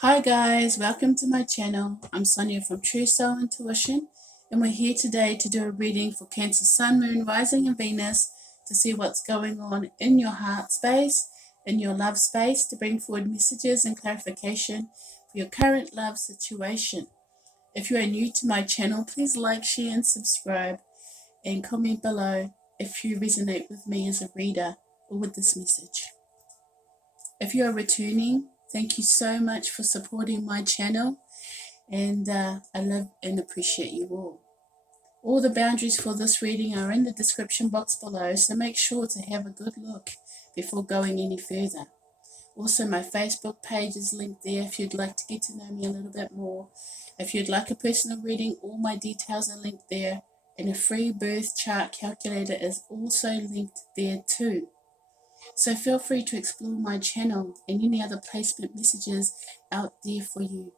Hi guys, welcome to my channel. I'm Sonia from Truesoulintuition, and we're here today to do a reading for Cancer Sun, Moon, Rising and Venus to see what's going on in your heart space, in your love space, to bring forward messages and clarification for your current love situation. If you are new to my channel, please like, share and subscribe, and comment below if you resonate with me as a reader or with this message. If you are returning, thank you so much for supporting my channel, and I love and appreciate you all. All the boundaries for this reading are in the description box below, so make sure to have a good look before going any further. Also, my Facebook page is linked there if you'd like to get to know me a little bit more. If you'd like a personal reading, all my details are linked there, and a free birth chart calculator is also linked there too. So feel free to explore my channel and any other placement messages out there for you.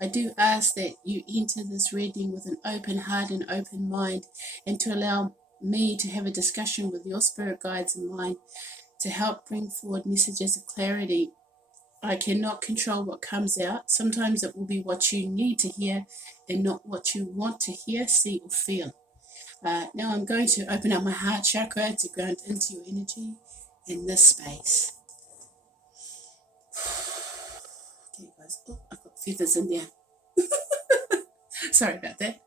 I do ask that you enter this reading with an open heart and open mind, and to allow me to have a discussion with your spirit guides in mind to help bring forward messages of clarity. I cannot control what comes out. Sometimes it will be what you need to hear and not what you want to hear, see, or feel. Now I'm going to open up my heart chakra to ground into your energy in this space. Okay, guys. Oh, I've got feathers in there. Sorry about that.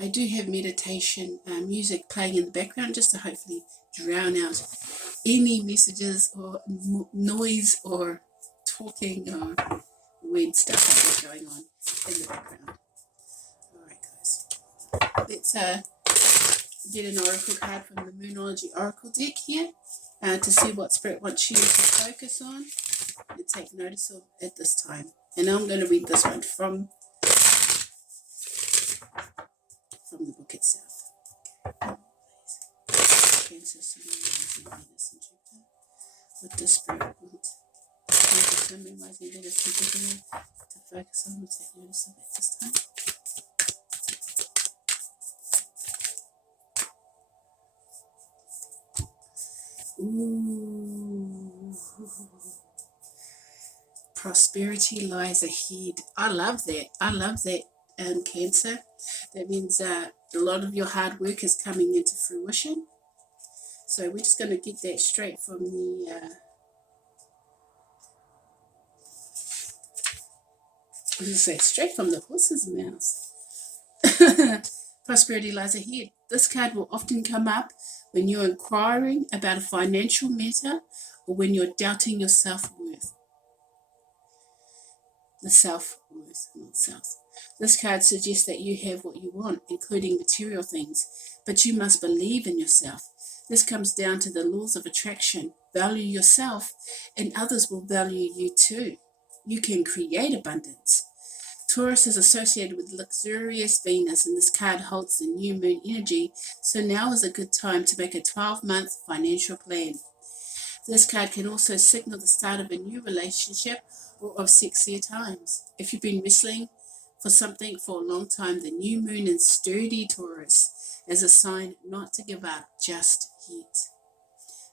I do have meditation music playing in the background just to hopefully drown out any messages or noise or talking or weird stuff that is going on in the background. All right, guys. Let's get an oracle card from the Moonology Oracle deck here to see what Spirit wants you to focus on and take notice of at this time. And I'm going to read this one from the book itself. Cancer, Sun, Rising, Venus, and Jupiter. What does Spirit want? Cancer, Sun, Rising, Venus, and Jupiter to focus on or take notice of at this time. Ooh. Prosperity lies ahead. I love that. Cancer. That means a lot of your hard work is coming into fruition. So we're just going to get that straight from the straight from the horse's mouth. Prosperity lies ahead. This card will often come up when you're inquiring about a financial matter or when you're doubting your self-worth. The self-worth, not self. This card suggests that you have what you want, including material things, but you must believe in yourself. This comes down to the laws of attraction. Value yourself, and others will value you too. You can create abundance. Taurus is associated with luxurious Venus, and this card holds the new moon energy, so now is a good time to make a 12-month financial plan. This card can also signal the start of a new relationship or of sexier times. If you've been wrestling for something for a long time, the new moon in sturdy Taurus is a sign not to give up just yet.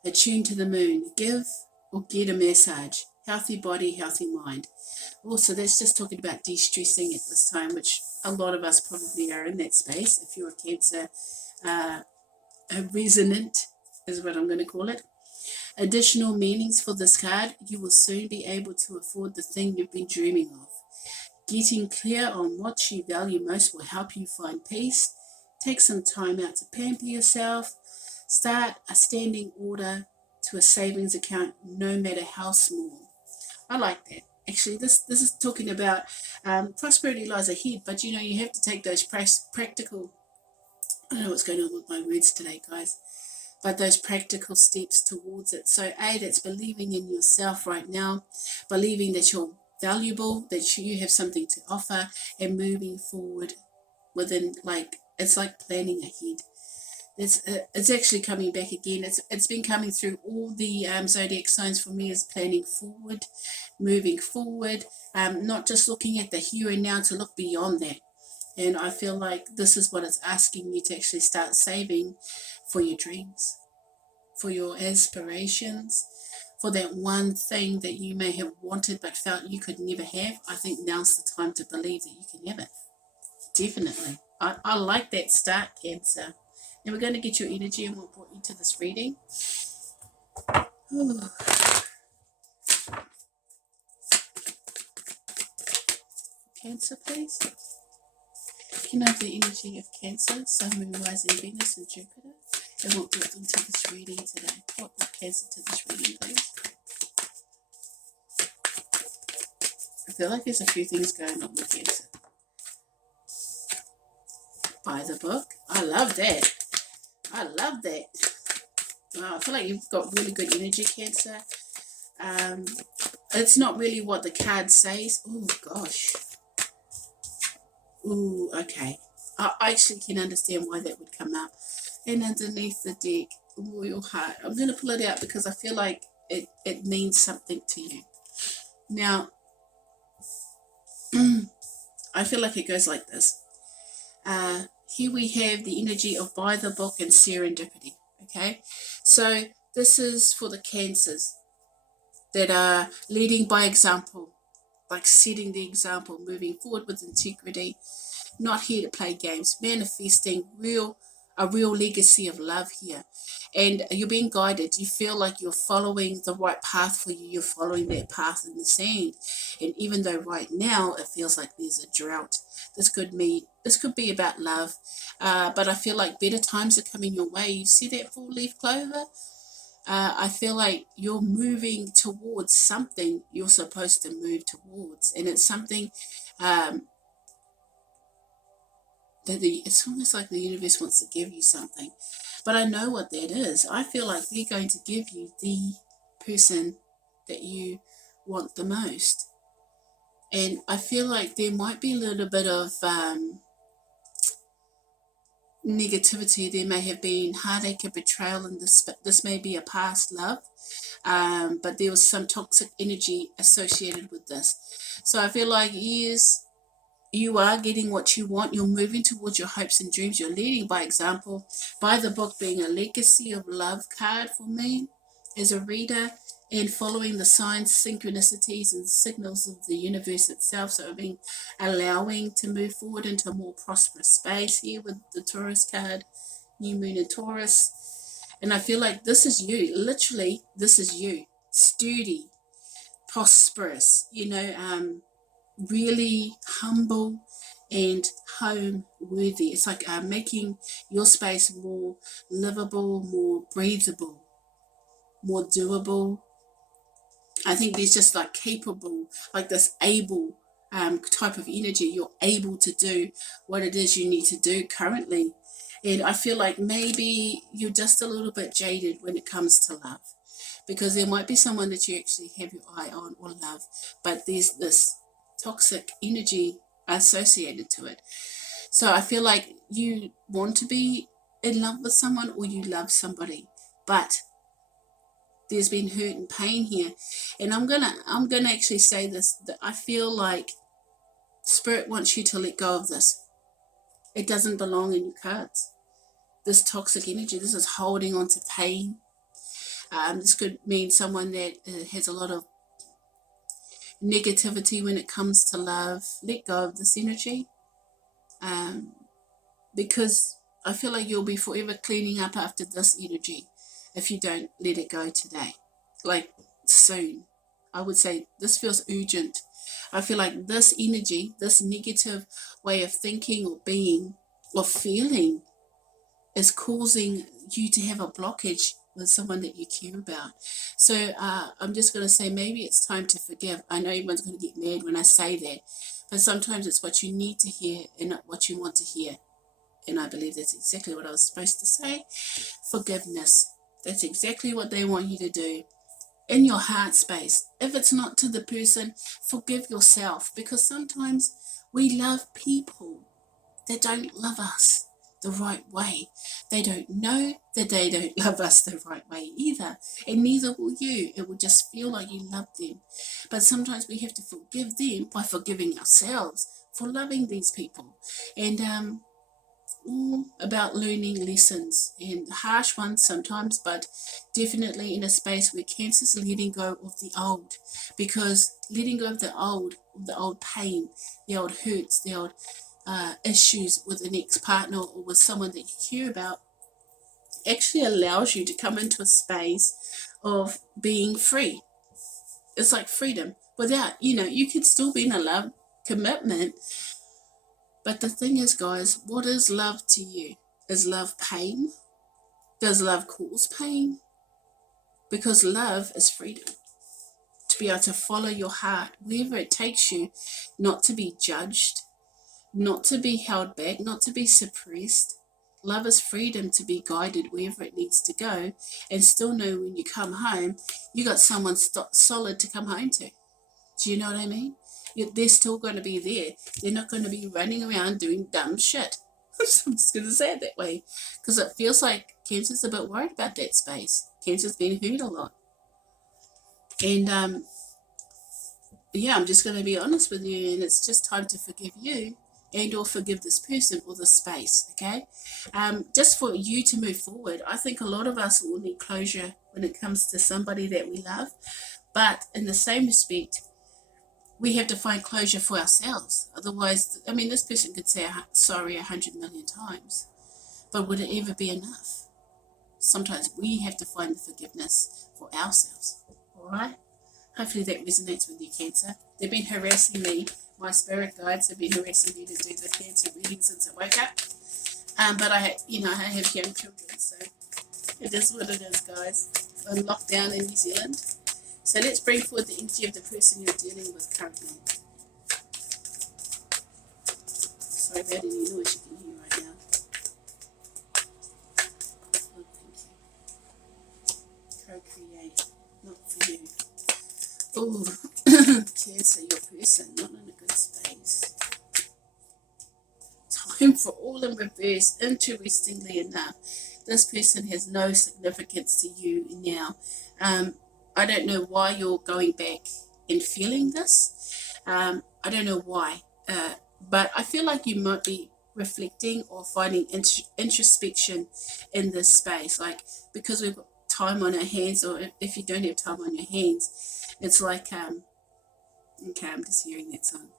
Attune to the moon. Give or get a massage. Healthy body, healthy mind. Also, that's just talking about de-stressing at this time, which a lot of us probably are in that space. If you're a Cancer resonant is what I'm going to call it. Additional meanings for this card: you will soon be able to afford the thing you've been dreaming of. Getting clear on what you value most will help you find peace. Take some time out to pamper yourself. Start a standing order to a savings account, no matter how small. I like that. Actually, this is talking about prosperity lies ahead, but you have to take those practical. I don't know what's going on with my words today, guys. But those practical steps towards it. So that's believing in yourself right now, believing that you're valuable, that you have something to offer, and moving forward within, it's like planning ahead. It's actually coming back again. It's been coming through all the zodiac signs for me, is planning forward, moving forward, not just looking at the here and now, to look beyond that. And I feel like this is what it's asking you to actually start saving for your dreams, for your aspirations, for that one thing that you may have wanted but felt you could never have. I think now's the time to believe that you can have it. Definitely. I like that start, Cancer. Now we're going to get your energy and we'll put you to this reading. Ooh. Cancer, please. Can I have the energy of Cancer, Sun, Moon, Rising, Venus, and Jupiter? And we'll get into this reading today. What will Cancer to this reading, please? I feel like there's a few things going on with Cancer. By the book. I love that. I love that. Wow, I feel like you've got really good energy, Cancer. It's not really what the card says. Oh, gosh. Ooh, okay. I actually can understand why that would come up. And underneath the deck, Royal Heart. I'm going to pull it out because I feel like it means something to you. Now, I feel like it goes like this. Here we have the energy of by the book and serendipity. Okay, so this is for the Cancers that are leading by example, like setting the example, moving forward with integrity, not here to play games, manifesting a real legacy of love here. And you're being guided. You feel like you're following the right path for you. You're following that path in the sand. And even though right now it feels like there's a drought, this could be about love. But I feel like better times are coming your way. You see that four-leaf clover? I feel like you're moving towards something you're supposed to move towards. And it's something it's almost like the universe wants to give you something. But I know what that is. I feel like they're going to give you the person that you want the most. And I feel like there might be a little bit of negativity. There may have been heartache and betrayal in this. This may be a past love. But there was some toxic energy associated with this. So I feel like, yes, you are getting what you want. You're moving towards your hopes and dreams. You're leading by example. By the book being a legacy of love card for me as a reader, and following the signs, synchronicities, and signals of the universe itself. So being allowing to move forward into a more prosperous space here with the Taurus card, new moon in Taurus. And I feel like this is you. Literally, this is you. Sturdy, prosperous, really humble and home worthy. It's like making your space more livable, more breathable, more doable. I think there's just like capable, like this able type of energy. You're able to do what it is you need to do currently. And I feel like maybe you're just a little bit jaded when it comes to love, because there might be someone that you actually have your eye on or love, but there's this toxic energy associated to it. So I feel like you want to be in love with someone or you love somebody, but there's been hurt and pain here. And I'm gonna actually say this, that I feel like Spirit wants you to let go of this. It doesn't belong in your cards. This toxic energy, this is holding on to pain. This could mean someone that has a lot of negativity when it comes to love. Let go of this energy, because I feel like you'll be forever cleaning up after this energy if you don't let it go today, like soon. I would say this feels urgent. I feel like this energy, this negative way of thinking or being or feeling, is causing you to have a blockage with someone that you care about. So I'm just going to say maybe it's time to forgive. I know everyone's going to get mad when I say that, but sometimes it's what you need to hear and not what you want to hear. And I believe that's exactly what I was supposed to say. Forgiveness. That's exactly what they want you to do in your heart space. If it's not to the person, forgive yourself, because sometimes we love people that don't love us. the right way. They don't know that they don't love us the right way either, and neither will you. It will just feel like you love them. But sometimes we have to forgive them by forgiving ourselves for loving these people. And all about learning lessons, and harsh ones sometimes, but definitely in a space where Cancer's letting go of the old, because letting go of the old pain, the old hurts, the old issues with an ex-partner or with someone that you care about, actually allows you to come into a space of being free. It's like freedom without, you could still be in a love commitment. But the thing is, guys, what is love to you? Is love pain? Does love cause pain? Because love is freedom. To be able to follow your heart wherever it takes you, not to be judged, not to be held back, not to be suppressed. Love is freedom to be guided wherever it needs to go, and still know when you come home, you got someone solid to come home to. Do you know what I mean? They're still going to be there. They're not going to be running around doing dumb shit. I'm just going to say it that way, because it feels like Cancer's a bit worried about that space. Cancer's been hurt a lot. And I'm just going to be honest with you, and it's just time to forgive you and or forgive this person or this space, okay? Just for you to move forward. I think a lot of us will need closure when it comes to somebody that we love, but in the same respect, we have to find closure for ourselves. Otherwise, this person could say sorry 100 million times, but would it ever be enough? Sometimes we have to find the forgiveness for ourselves, all right? Hopefully that resonates with you, Cancer. They've been harassing me. My spirit guides have been harassing me to do the Cancer reading since I woke up. But I have young children, so it is what it is, guys. On lockdown in New Zealand. So let's bring forward the energy of the person you're dealing with currently. Sorry about any noise you can hear right now. Oh, thank you. Co-create, not for you. Oh, Cancer, your person, not in a good space. Time for all in reverse. Interestingly enough, this person has no significance to you now. I don't know why you're going back and feeling this. I don't know why, but I feel like you might be reflecting or finding introspection in this space, like because we've got time on our hands, or if you don't have time on your hands, it's like okay, I'm just hearing that song.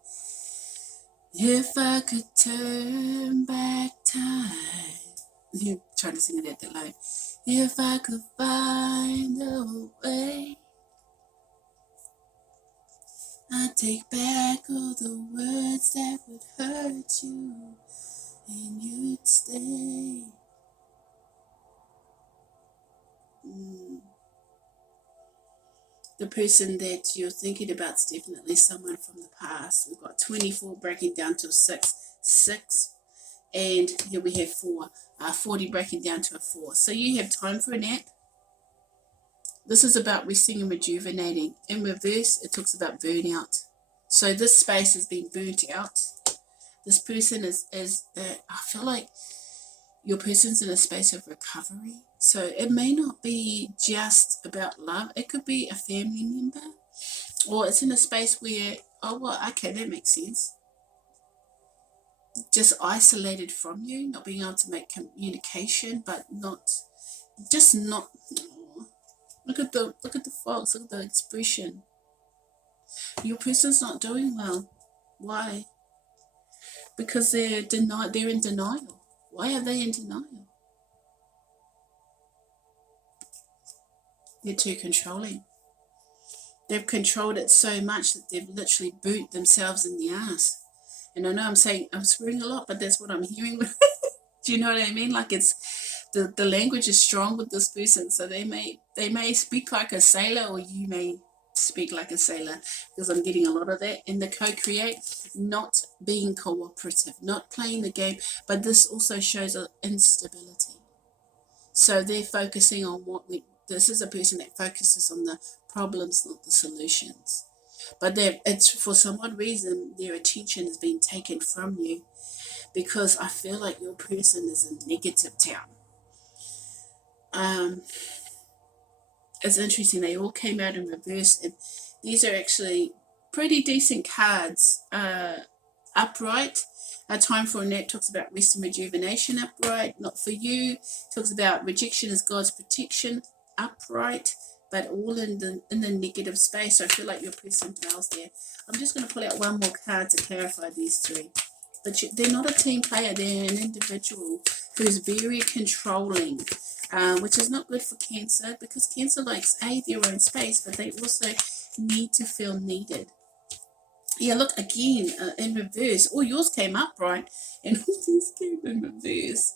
If I could turn back time, you're trying to sing it at that low. If I could find a way, I'd take back all the words that would hurt you, and you'd stay. The person that you're thinking about is definitely someone from the past. We've got 24 breaking down to 6, and here we have 4. 40 breaking down to a 4. So you have time for a nap. This is about resting and rejuvenating. In reverse, it talks about burnout. So this space has been burnt out. This person is I feel like your person's in a space of recovery. So it may not be just about love. It could be a family member, or it's in a space where, okay, that makes sense. Just isolated from you, not being able to make communication, but not. Look at the fox. Look at the expression. Your person's not doing well. Why? Because they're in denial. Why are they in denial? They're too controlling. They've controlled it so much that they've literally burnt themselves in the ass. And I know I'm swearing a lot, but that's what I'm hearing. Do you know what I mean? Like it's the language is strong with this person, so they may speak like a sailor, or you may speak like a sailor, because I'm getting a lot of that in the co-create, not being cooperative, not playing the game, but this also shows instability. So they're focusing on this is a person that focuses on the problems, not the solutions. but it's for some odd reason their attention is being taken from you, because I feel like your person is in negative town. Um, it's interesting. They all came out in reverse, and these are actually pretty decent cards. Upright, a time for a nap talks about rest and rejuvenation. Upright, not for you, talks about rejection as God's protection. Upright, but all in the negative space. So I feel like your person dwells there. I'm just going to pull out one more card to clarify these three. But they're not a team player. They're an individual who's very controlling, which is not good for Cancer, because Cancer likes their own space, but they also need to feel needed. Yeah, look, again, in reverse. Oh, yours came up, right? And all these came in reverse.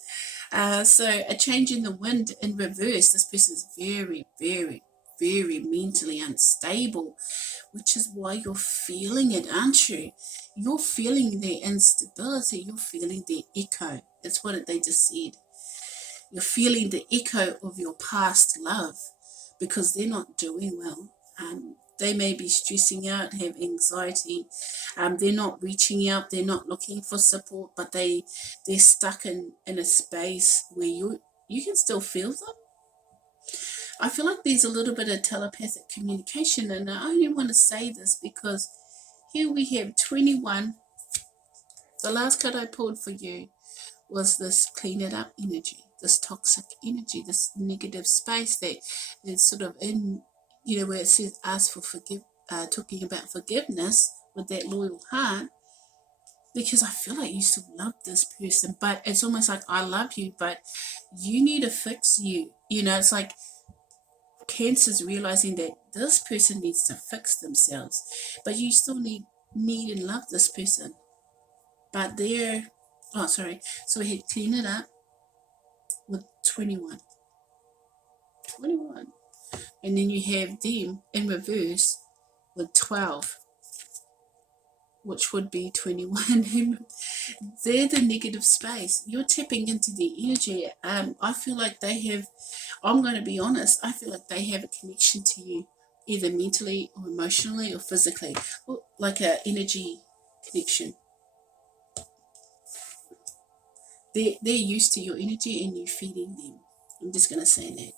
So a change in the wind in reverse. This person is very, very, very mentally unstable, which is why you're feeling it, aren't you? You're feeling their instability. You're feeling their echo. That's what they just said. You're feeling the echo of your past love, because they're not doing well. They may be stressing out, have anxiety. They're not reaching out. They're not looking for support, but they're stuck in a space where you can still feel them. I feel like there's a little bit of telepathic communication, and I only want to say this because here we have 21. The last card I pulled for you was this clean it up energy, this toxic energy, this negative space that is sort of in, where it says ask for talking about forgiveness with that loyal heart, because I feel like you still love this person, but it's almost like I love you, but you need to fix you. It's like Cancer's realizing that this person needs to fix themselves, but you still need and love this person. But so we had clean it up with 21. And then you have them in reverse with 12, which would be 21. They're the negative space. You're tapping into their energy. I feel like I'm going to be honest, I feel like they have a connection to you, either mentally or emotionally or physically, or like an energy connection. They're used to your energy and you feeding them. I'm just going to say that.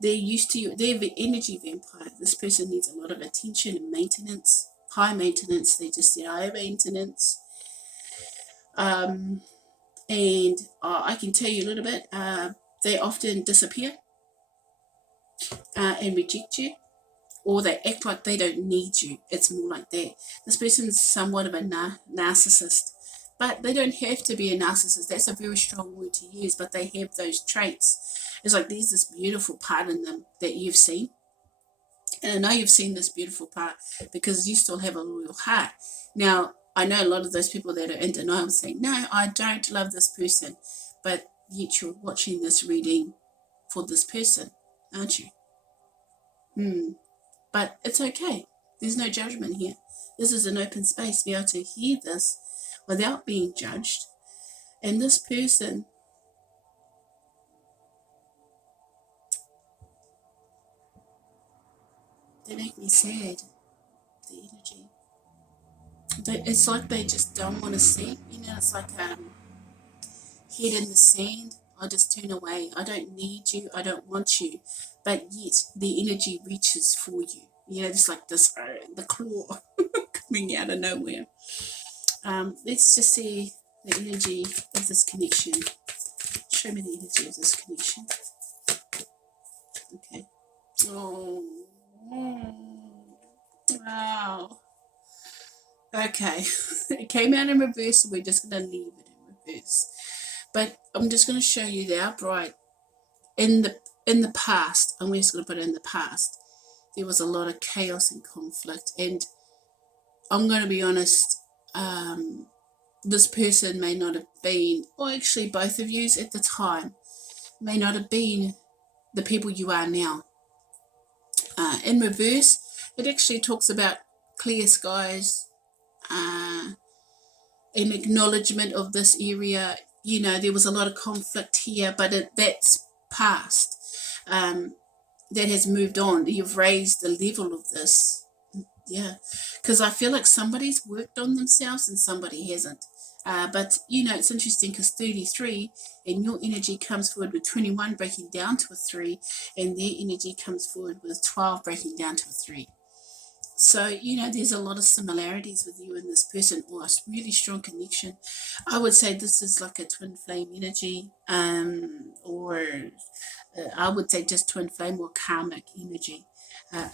They're used to you. They're the energy vampire. This person needs a lot of attention and maintenance. High maintenance. They just said high maintenance. And I can tell you a little bit. They often disappear and reject you, or they act like they don't need you. It's more like that. This person's somewhat of a narcissist, but they don't have to be a narcissist. That's a very strong word to use, but they have those traits. It's like there's this beautiful part in them that you've seen. And I know you've seen this beautiful part because you still have a loyal heart. Now, I know a lot of those people that are in denial saying, no, I don't love this person. But yet you're watching this reading for this person, aren't you? But it's okay. There's no judgment here. This is an open space to be able to hear this without being judged. And this person, they make me sad, the energy. It's like they just don't want to see. It's like head in the sand. I just turn away. I don't need you. I don't want you. But yet the energy reaches for you. Just like this, the claw coming out of nowhere. Let's just see the energy of this connection. Show me the energy of this connection. Okay. Oh, wow. Okay. It came out in reverse, so we're just going to leave it in reverse. But I'm just going to show you the upright in the past. I'm just going to put it in the past. There was a lot of chaos and conflict, and I'm going to be honest, this person may not have been, or actually both of you at the time, may not have been the people you are now. In reverse, it actually talks about clear skies, an acknowledgement of this area. There was a lot of conflict here, but that's past. That has moved on. You've raised the level of this. Yeah, because I feel like somebody's worked on themselves and somebody hasn't. But it's interesting because 33 and your energy comes forward with 21 breaking down to a 3, and their energy comes forward with 12 breaking down to a 3. So, there's a lot of similarities with you and this person, or a really strong connection. I would say this is like a twin flame energy, or I would say just twin flame or karmic energy.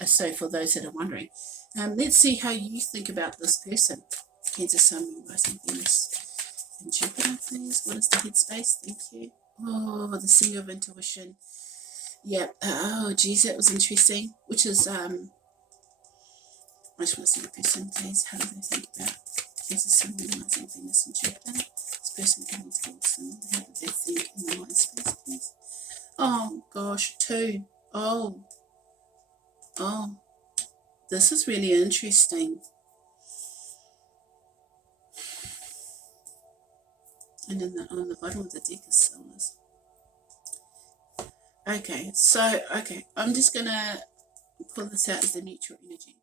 So, for those that are wondering, let's see how you think about this person. Cancer, Sun, Moon, Rising, Venus, and Jupiter, please. What is the headspace? Thank you. Oh, the Sea of Intuition. Yep. Oh, geez, that was interesting. Which is I just want to see the person, please. How do they think about Cancer, Sun, Moon, Rising, Venus, and Jupiter? This person coming towards them. How do they think in the mind space, please? Oh gosh, 2. Oh, oh. This is really interesting. And then on the bottom of the deck is Soulless. Okay, so, I'm just going to pull this out as the neutral energy.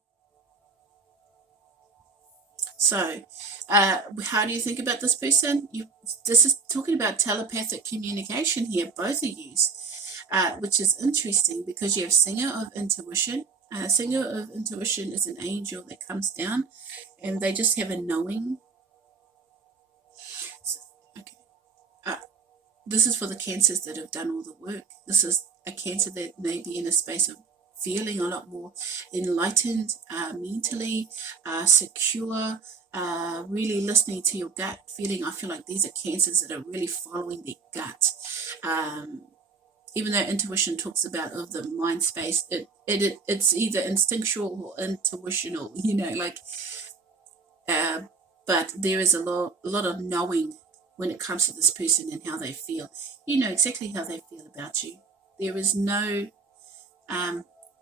So, how do you think about this person? This is talking about telepathic communication here, both of you, which is interesting because you have Singer of Intuition. Singer of Intuition is an angel that comes down, and they just have a knowing. So, okay. This is for the cancers that have done all the work. This is a cancer that may be in a space of feeling a lot more enlightened, mentally secure, really listening to your gut feeling. I feel like these are cancers that are really following their gut. Even though intuition talks about of the mind space, it's either instinctual or intuitional, but there is a lot of knowing when it comes to this person and how they feel. You know exactly how they feel about you. There is no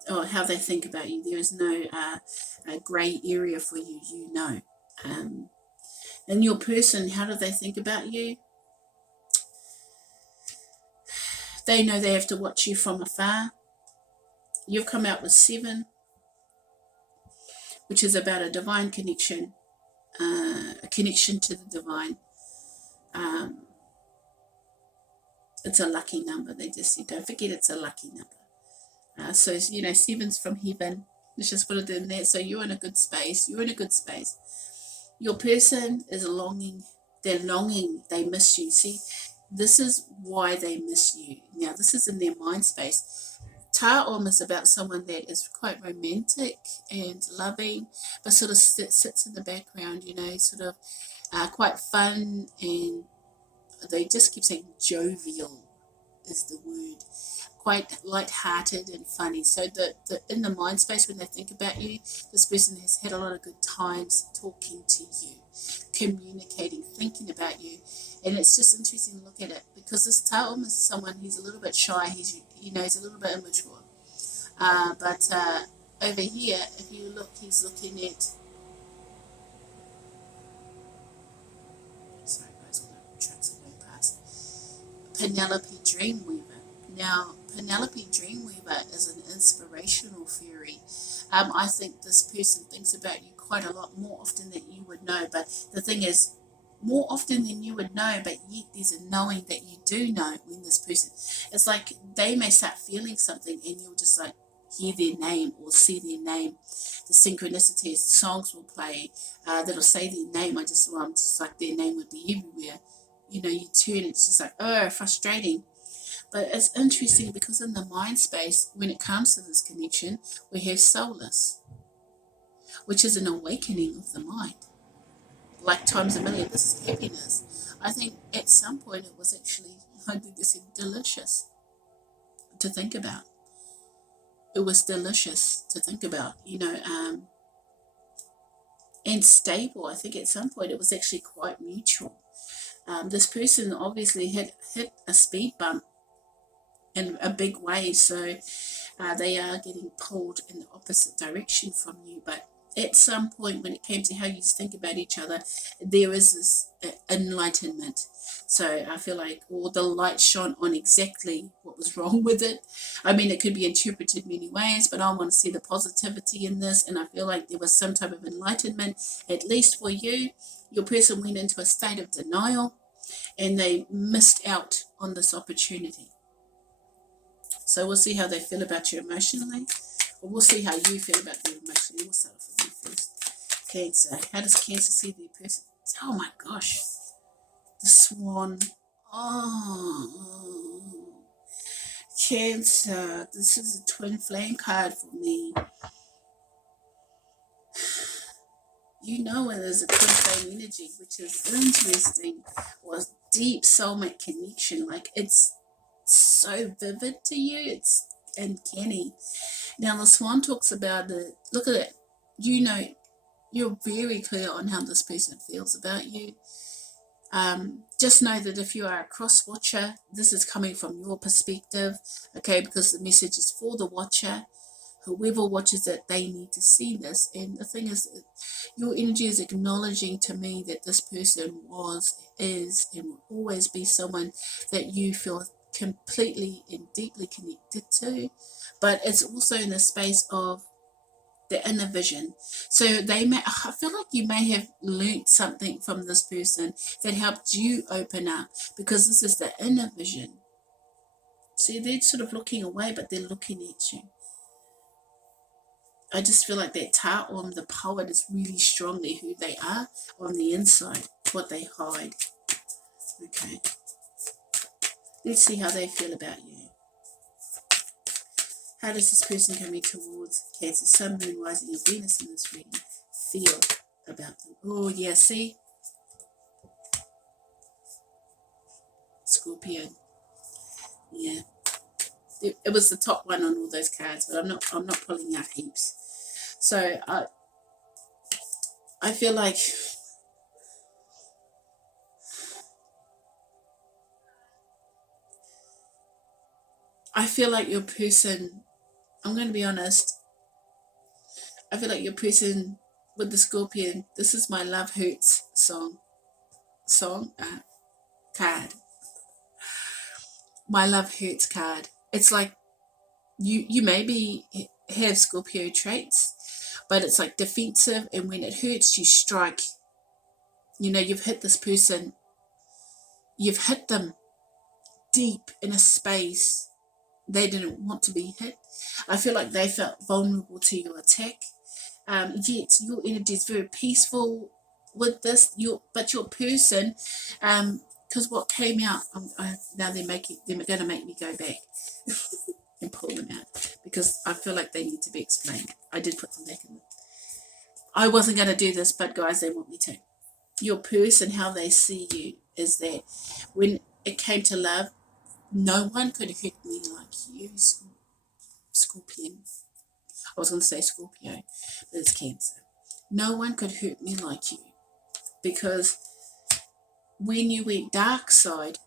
or how they think about you. There is no grey area for you. And your person, how do they think about you? They know they have to watch you from afar. You've come out with 7, which is about a divine connection, a connection to the divine. It's a lucky number. They just say, don't forget it's a lucky number. So, 7's from heaven. Let's just put it in there. So you're in a good space. Your person is longing. They're longing. They miss you. See, this is why they miss you. Now, this is in their mind space. Ta'om is about someone that is quite romantic and loving, but sort of sits in the background, sort of quite fun, and they just keep saying jovial is the word. Quite light-hearted and funny. So in the mind space, when they think about you, this person has had a lot of good times talking to you, communicating, thinking about you. And it's just interesting to look at it because this Ta'om is someone who's a little bit shy. He's a little bit immature. But over here, if you look, he's looking at. Sorry, guys, all the trucks are going past. Penelope Dreamweaver. Now, Penelope Dreamweaver is an inspirational fairy. I think this person thinks about you quite a lot more often than you would know. But the thing is, more often than you would know, but yet there's a knowing that you do know when this person. It's like they may start feeling something and you'll just like hear their name or see their name. The synchronicities, songs will play that'll say their name. I'm just like their name would be everywhere. You turn, it's just like, oh, frustrating. But it's interesting because in the mind space, when it comes to this connection, we have soulless, which is an awakening of the mind. Like times a million, this is happiness. I think at some point it was actually, I think they said delicious to think about. It was delicious to think about, and stable. I think at some point it was actually quite neutral. This person obviously hit a speed bump in a big way, so they are getting pulled in the opposite direction from you, but at some point when it came to how you think about each other, there is this enlightenment. So I feel like all the light shone on exactly what was wrong with it. I mean, it could be interpreted many ways, but I want to see the positivity in this. And I feel like there was some type of enlightenment, at least for you. Your person went into a state of denial and they missed out on this opportunity. So we'll see how they feel about you emotionally. Or we'll see how you feel about them emotionally. We'll start off with you first. Cancer. How does Cancer see their person? Oh my gosh. The Swan. Oh. Cancer. This is a twin flame card for me. You know when there's a twin flame energy, which is interesting, was deep soulmate connection. Like it's so vivid to you. It's uncanny. Now the Swan talks about look at it. You know, you're very clear on how this person feels about you. Just know that if you are a cross watcher, this is coming from your perspective, okay, because the message is for the watcher. Whoever watches it, they need to see this. And the thing is, your energy is acknowledging to me that this person is, and will always be someone that you feel completely and deeply connected to. But it's also in the space of the inner vision. So I feel like you may have learnt something from this person that helped you open up, because this is the inner vision. See, they're sort of looking away, but they're looking at you. I just feel like that Ta'um, the poet, is really strongly who they are on the inside, what they hide. Okay. Let's see how they feel about you. How does this person coming towards Cancer, Sun, Moon, Rising, and Venus in this reading feel about them? Oh, yeah, see? Scorpio. Yeah. It was the top one on all those cards, but I'm not pulling out heaps. So I feel like your person, I'm going to be honest, I feel like your person with the Scorpion, this is my Love Hurts card. My Love Hurts card. It's like you maybe have Scorpio traits, but it's like defensive, and when it hurts, you strike. You know, you've hit this person, you've hit them deep in a space they didn't want to be hit. I feel like they felt vulnerable to your attack. Yet your energy is very peaceful with this. But your person, because what came out, now they're going to make me go back and pull them out, because I feel like they need to be explained. I did put them back in. I wasn't going to do this, but guys, they want me to. Your person, how they see you, is that when it came to love, no one could hurt me like you, Scorpion. I was going to say Scorpio, but it's Cancer. No one could hurt me like you, because when you went dark side,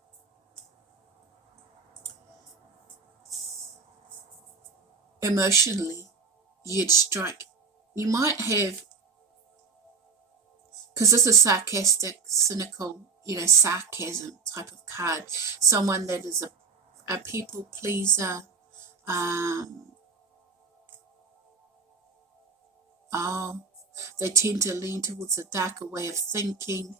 emotionally, you'd strike. You might have, because this is sarcastic, cynical, sarcasm type of card. Someone that is a people pleaser. They tend to lean towards a darker way of thinking.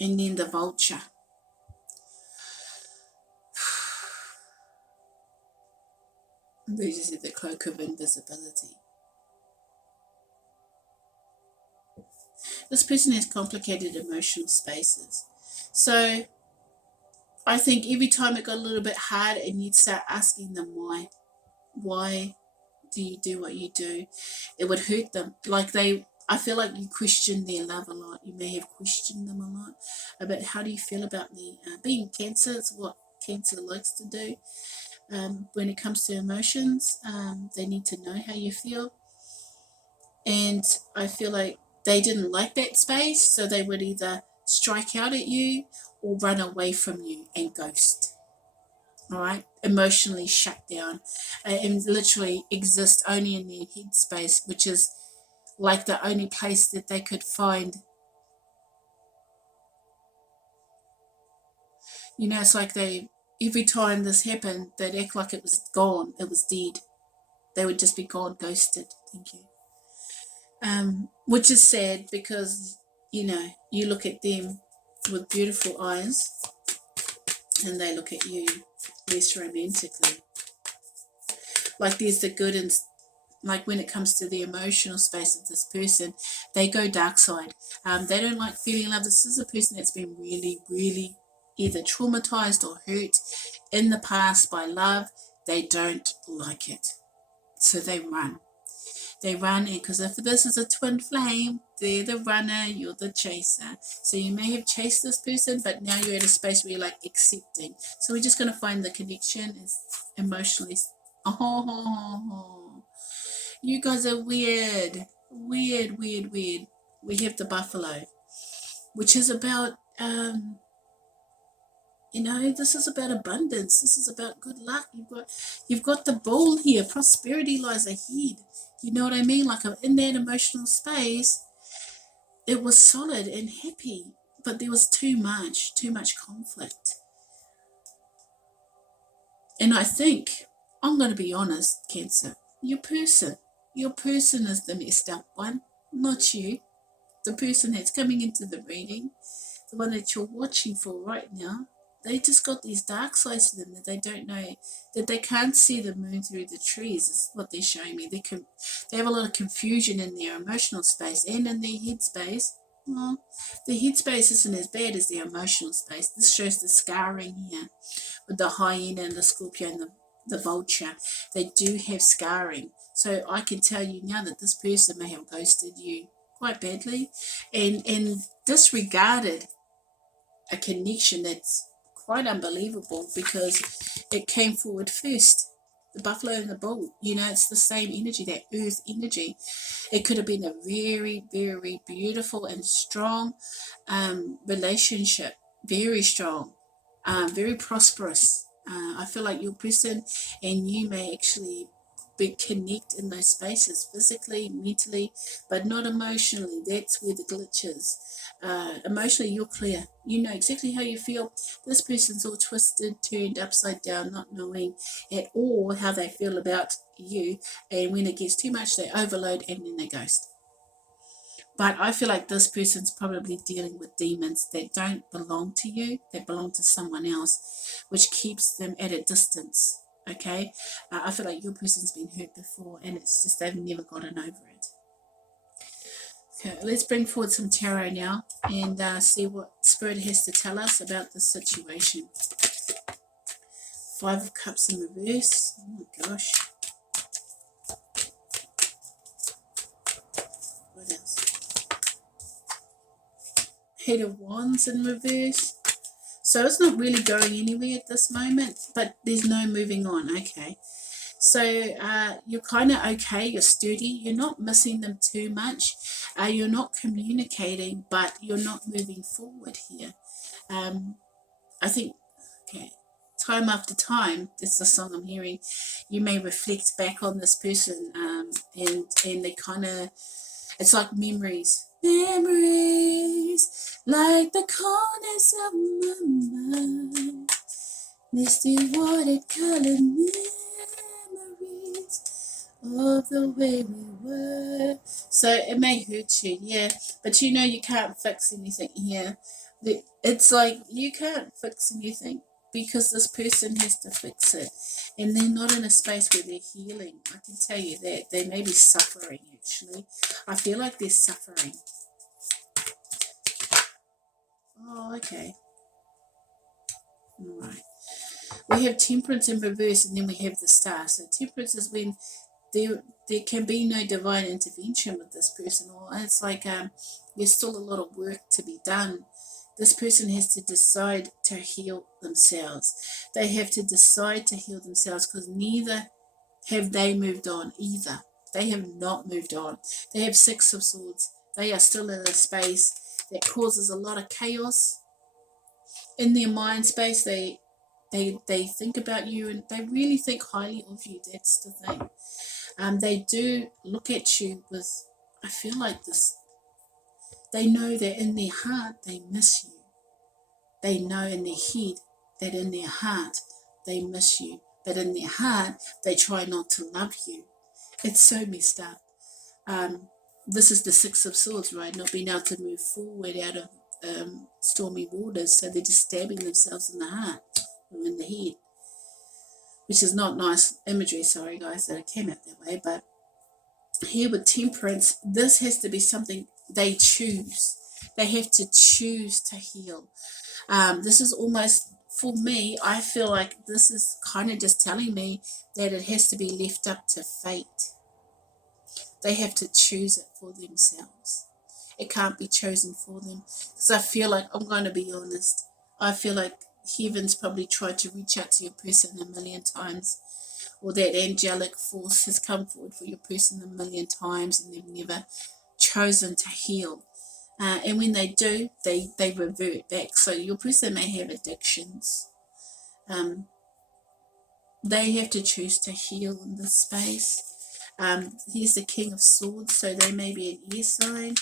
And then the Vulture. They just said the Cloak of Invisibility. This person has complicated emotional spaces. So I think every time it got a little bit hard, and you'd start asking them why. Why do you do what you do? It would hurt them. I feel like you question their love a lot. You may have questioned them a lot about, how do you feel about me? Being Cancer is what Cancer likes to do. When it comes to emotions, they need to know how you feel. And I feel like they didn't like that space, so they would either strike out at you or run away from you and ghost. all right, emotionally shut down, and literally exist only in their head space, which is like the only place that they could find. It's like every time this happened, they'd act like it was gone, it was dead. They would just be gone, ghosted. Thank you. Which is sad because, you look at them with beautiful eyes and they look at you less romantically. Like there's the good and like when it comes to the emotional space of this person, they go dark side. They don't like feeling love. This is a person that's been really, really either traumatized or hurt in the past by love. They don't like it. So they run. They run in because if this is a twin flame, they're the runner, you're the chaser. So you may have chased this person, but now you're at a space where you're like accepting. So we're just going to find the connection is emotionally. Oh, you guys are weird. Weird, weird, weird. We have the buffalo, which is about, this is about abundance. This is about good luck. You've got the bull here. Prosperity lies ahead. You know what I mean? Like in that emotional space, it was solid and happy, but there was too much conflict. And I think, I'm going to be honest, Cancer, your person is the messed up one, not you. The person that's coming into the reading, the one that you're watching for right now, they just got these dark sides to them that they don't know, that they can't see the moon through the trees, is what they're showing me. They have a lot of confusion in their emotional space and in their head space. Well, the head space isn't as bad as their emotional space. This shows the scarring here with the hyena and the scorpio and the vulture. They do have scarring. So I can tell you now that this person may have ghosted you quite badly and disregarded a connection that's quite unbelievable because it came forward first. The buffalo and the bull, it's the same energy, that earth energy. It could have been a very, very beautiful and strong relationship, very strong, very prosperous. I feel like your person and you may actually connect in those spaces physically, mentally, but not emotionally. That's where the glitch is. Emotionally, you're clear. You know exactly how you feel. This person's all twisted, turned upside down, not knowing at all how they feel about you. And when it gets too much, they overload and then they ghost. But I feel like this person's probably dealing with demons that don't belong to you, that belong to someone else, which keeps them at a distance. Okay? I feel like your person's been hurt before and it's just they've never gotten over it. Okay, let's bring forward some tarot now and see what Spirit has to tell us about this situation. 5 of Cups in reverse. Oh my gosh. What else? Eight of Wands in reverse. So it's not really going anywhere at this moment, but there's no moving on. Okay. So you're kind of okay. You're sturdy. You're not missing them too much. You're not communicating, but you're not moving forward here. I think, okay, time after time, this is a song I'm hearing, you may reflect back on this person and they kind of, it's like memories. Memories, like the corners of my mind. Misty watercolor memories of the way we were. So it may hurt you, yeah, but you can't fix anything here. It's like you can't fix anything because this person has to fix it, and they're not in a space where they're healing. I can tell you that they may be suffering. Actually, I feel like they're suffering. Oh, okay. All right. We have Temperance in reverse, and then we have the Star. So Temperance is when there can be no divine intervention with this person, or it's like there's still a lot of work to be done. This person has to decide to heal themselves. They have to decide to heal themselves because neither have they moved on either. They have not moved on. They have 6 of Swords. They are still in a space that causes a lot of chaos in their mind space. They think about you and they really think highly of you. That's the thing. They do look at you with, I feel like this, they know that in their heart they miss you. They know in their head that in their heart they miss you. But in their heart, they try not to love you. It's so messed up. This is the Six of Swords, right? Not being able to move forward out of stormy waters. So they're just stabbing themselves in the heart or in the head, which is not nice imagery. Sorry, guys, that it came out that way. But here with Temperance, this has to be something they choose. They have to choose to heal. This is almost, for me, I feel like this is kind of just telling me that it has to be left up to fate. They have to choose it for themselves. It can't be chosen for them. Because I feel like, I'm going to be honest, I feel like heaven's probably tried to reach out to your person a million times, or that angelic force has come forward for your person a million times and they've never chosen to heal. And when they do, they revert back. So your person may have addictions. They have to choose to heal in this space. Here's the King of Swords, so they may be an air sign,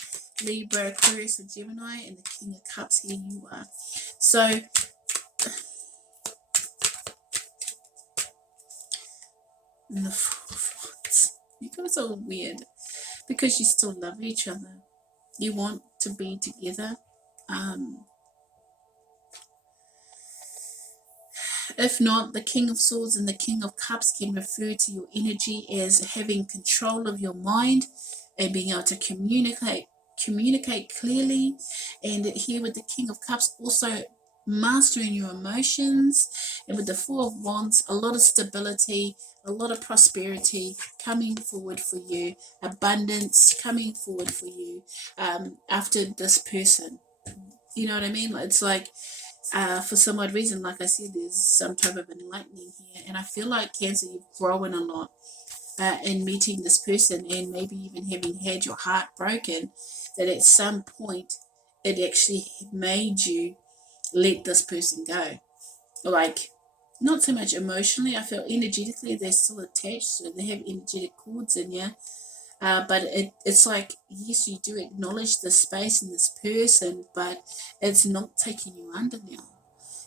Libra, Aquarius, or Gemini, and the King of Cups, here you are. So and the Four of Wands. You guys are weird because you still love each other. You want to be together. If not, the King of Swords and the King of Cups can refer to your energy as having control of your mind and being able to communicate clearly. And here with the King of Cups, also mastering your emotions. And with the Four of Wands, a lot of stability, a lot of prosperity coming forward for you, abundance coming forward for you after this person. You know what I mean? It's like, for some odd reason, like I said, there's some type of enlightening here. And I feel like, Cancer, you've grown a lot in meeting this person, and maybe even having had your heart broken, that at some point it actually made you let this person go. Like, not so much emotionally, I feel energetically they're still attached, so they have energetic cords in you. But it's like, yes, you do acknowledge the space in this person, but it's not taking you under now.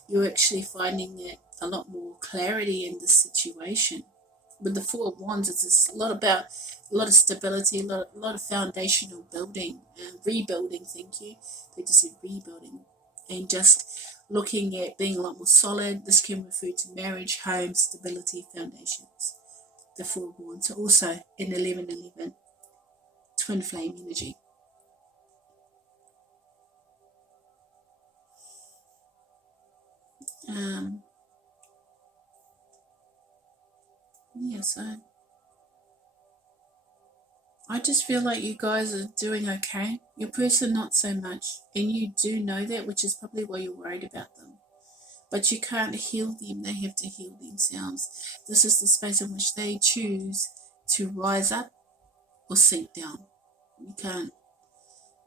You're actually finding it a lot more clarity in this situation. With the Four of Wands, it's a lot about a lot of stability, a lot of foundational building, rebuilding. Thank you. They just said rebuilding, and just looking at being a lot more solid. This can refer to marriage, home, stability, foundations. The Four of Wands. So also in 1111, twin flame energy. Yeah, so I just feel like you guys are doing okay. Your person, not so much. And you do know that, which is probably why you're worried about them. But you can't heal them, they have to heal themselves. This is the space in which they choose to rise up or sink down.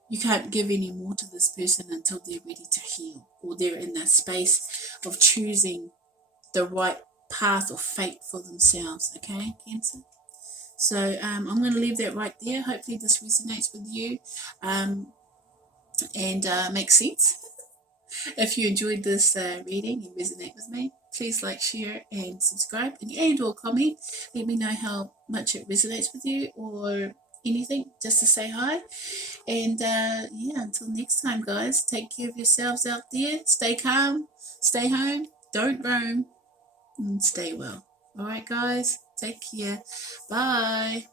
You can't give any more to this person until they're ready to heal, or they're in that space of choosing the right path or fate for themselves. Okay, Cancer? So I'm going to leave that right there. Hopefully this resonates with you and makes sense. If you enjoyed this reading and resonate with me, please like, share, and subscribe, and or comment. Let me know how much it resonates with you, or anything, just to say hi. And yeah, until next time, guys, take care of yourselves out there. Stay calm, stay home, don't roam, and stay well. All right, guys, take care. Bye.